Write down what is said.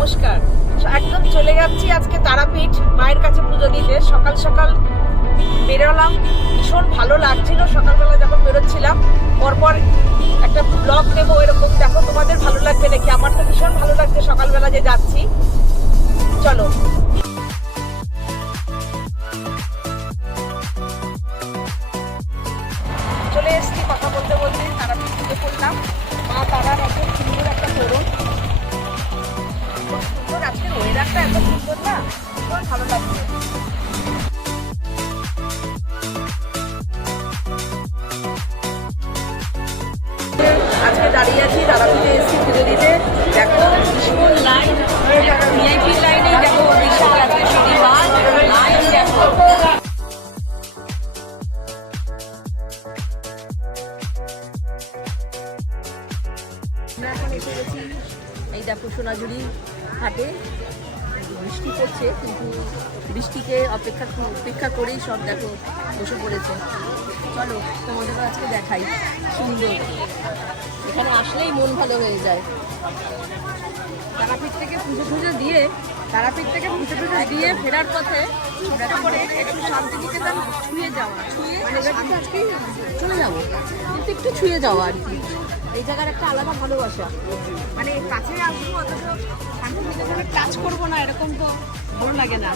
নমস্কার। একদম চলে যাচ্ছি আজকে তারাপীঠ মায়ের কাছে পুজো দিতে। সকাল সকাল বেরোলাম, ভীষণ ভালো লাগছিল সকালবেলা যখন বেরোচ্ছিলাম। পরপর একটা ব্লগ দেবো এরকম, দেখো তোমাদের ভালো লাগবে নাকি। আমার তো ভীষণ ভালো লাগছে সকালবেলা যে যাচ্ছি। চলো চলে এসছি কথা বলতে বলতে তারাপীঠ পুজো করলাম। মা তারার এত সুন্দর একটা তোরণ, সুন্দর আজকের ওয়েদারটা এত সুন্দর না, ভীষণ ভালো লাগছে। আজকে দাঁড়িয়ে আছি তারাপীঠে এসেছি পুজো দিতে। দেখো ভীষণ লাইন, ভিআইপি লাইনেই দেখো বিশাল আজকে শনিবার লাইন দেখো। আমরা এখন এসে গেছি এই দেখো সোনাঝুরি ঘাটে। বৃষ্টি পড়ছে কিন্তু বৃষ্টিকে অপেক্ষা করেই সব দেখো বসে পড়েছে। চলো তোমাদেরও আজকে দেখাই, সুন্দর। এখানে আসলেই মন ভালো হয়ে যায়। তারাপীঠ থেকে পুজো দিয়ে ফেরার পথে দেখা করে একটু শান্তিনিকেতন ছুঁয়ে যাওয়া, মানে আজকে চলে যাবো কিন্তু একটু ছুঁয়ে যাওয়া আর কি। এই জায়গার একটা আলাদা ভালোবাসা, মানে কাছে আসবো অথচ শান্তিনিকেতনে টাচ করবো না, এরকম তো ভালো লাগে না।